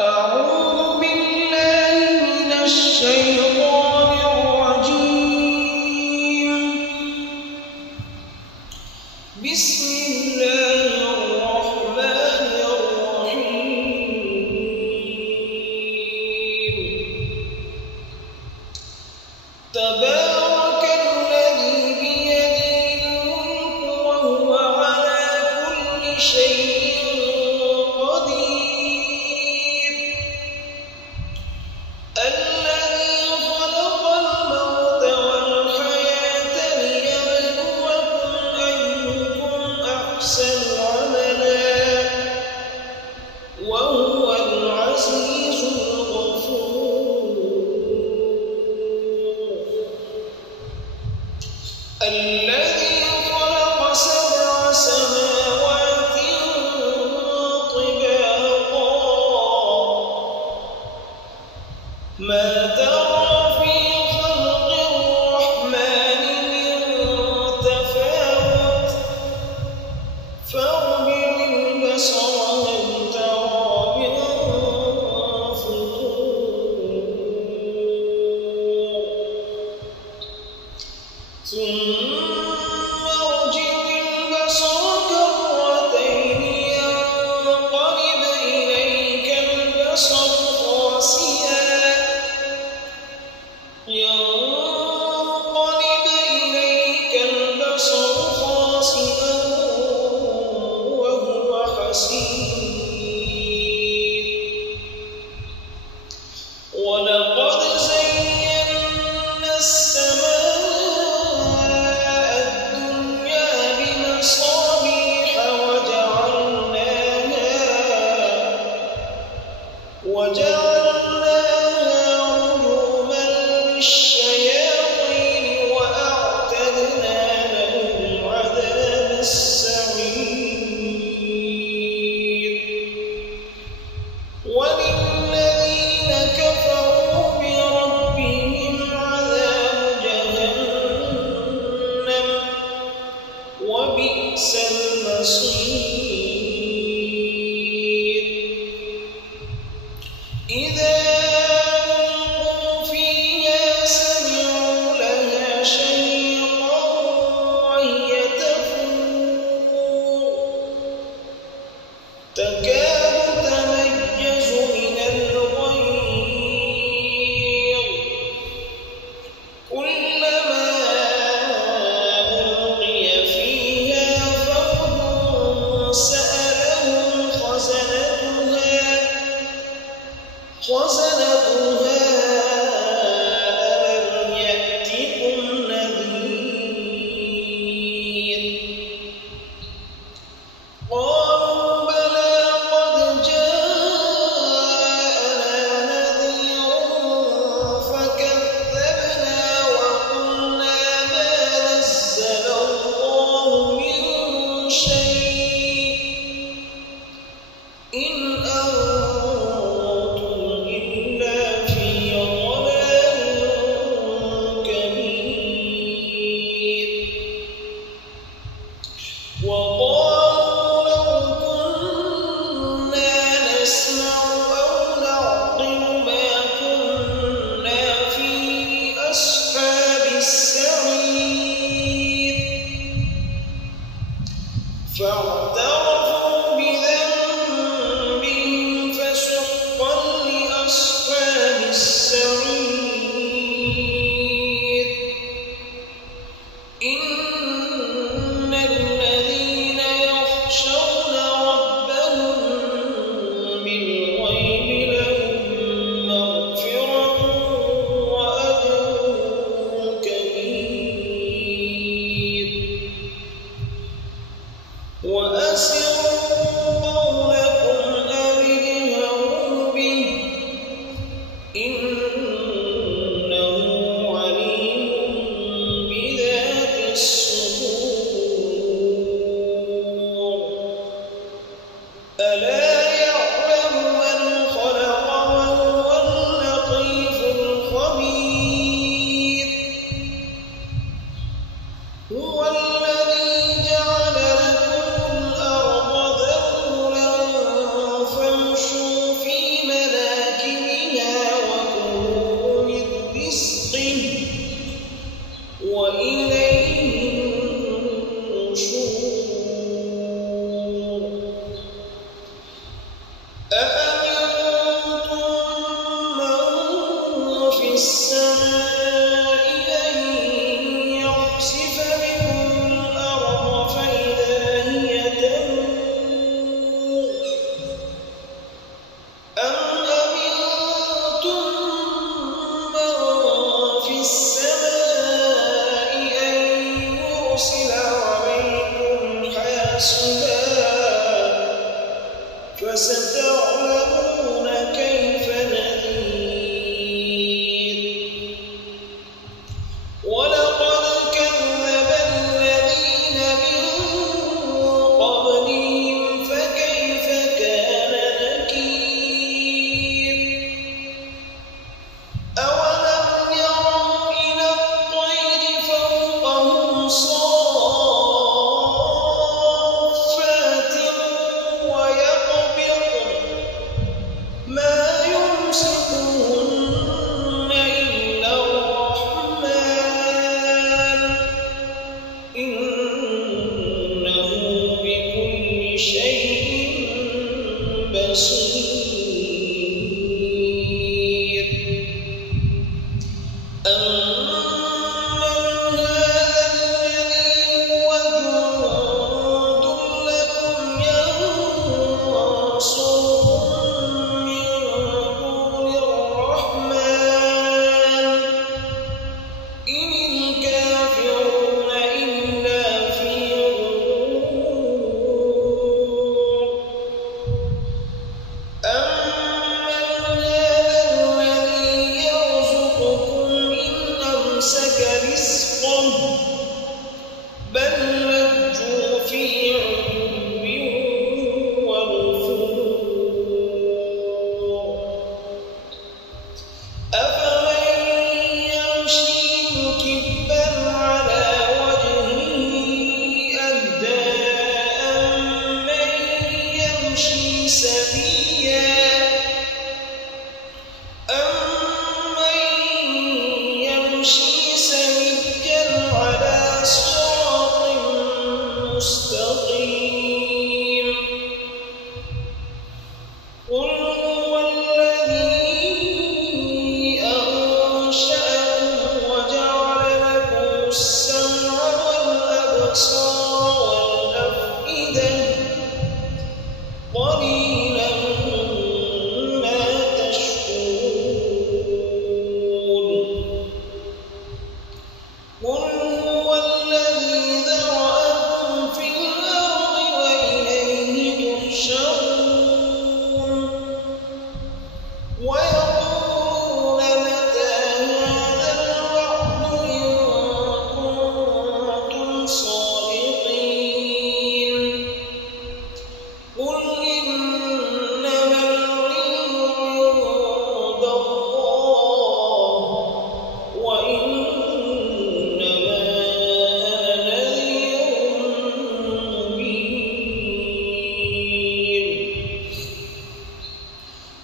أعوذ بالله من الشيطان الرجيم. بسم الله الرحمن الرحيم. تبارك الذي بيده الملك وهو على كل شيء قدير. الذي خلق الموت والحياة ليبلوكم أيكم أحسن عملا وهو العزيز الغفور. الذي خلق سبع سماوات طباقا ما ترى في خلق الرحمن من تفاوت فارجع البصر هل ترى من فطور ثم ارجع البصر كرتين ينقلب إليك البصر خاسئا وهو حسير. ولقد زينا السماء الدنيا بمصابيح وجعلناها رجوما للشياطين وأعتدنا لهم عذاب السعير. وللذين كفروا بربهم عذاب جهنم وبئس المصير. إذا ألقوا فيها سمعوا لها شهيقا وهي تفور تكاد تميز من الغيظ كلما ألقي فيها فوج سألهم خزنتها ألم يأتكم نذير. قالوا بلى قد جاءنا نذير فكذبنا وقلنا ما نزل الله من شيء إن أنتم إلا في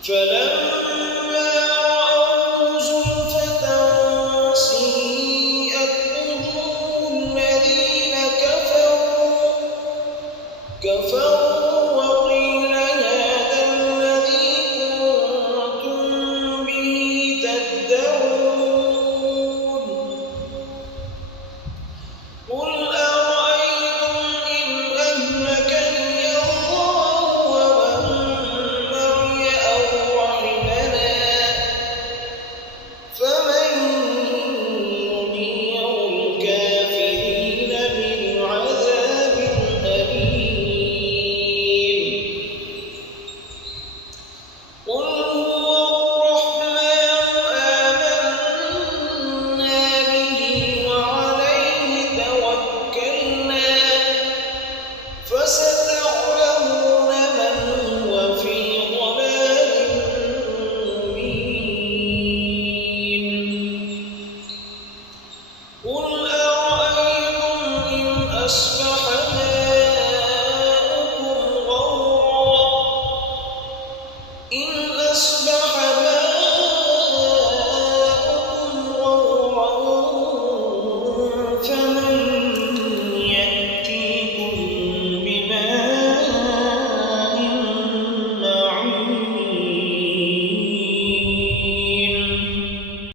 فلما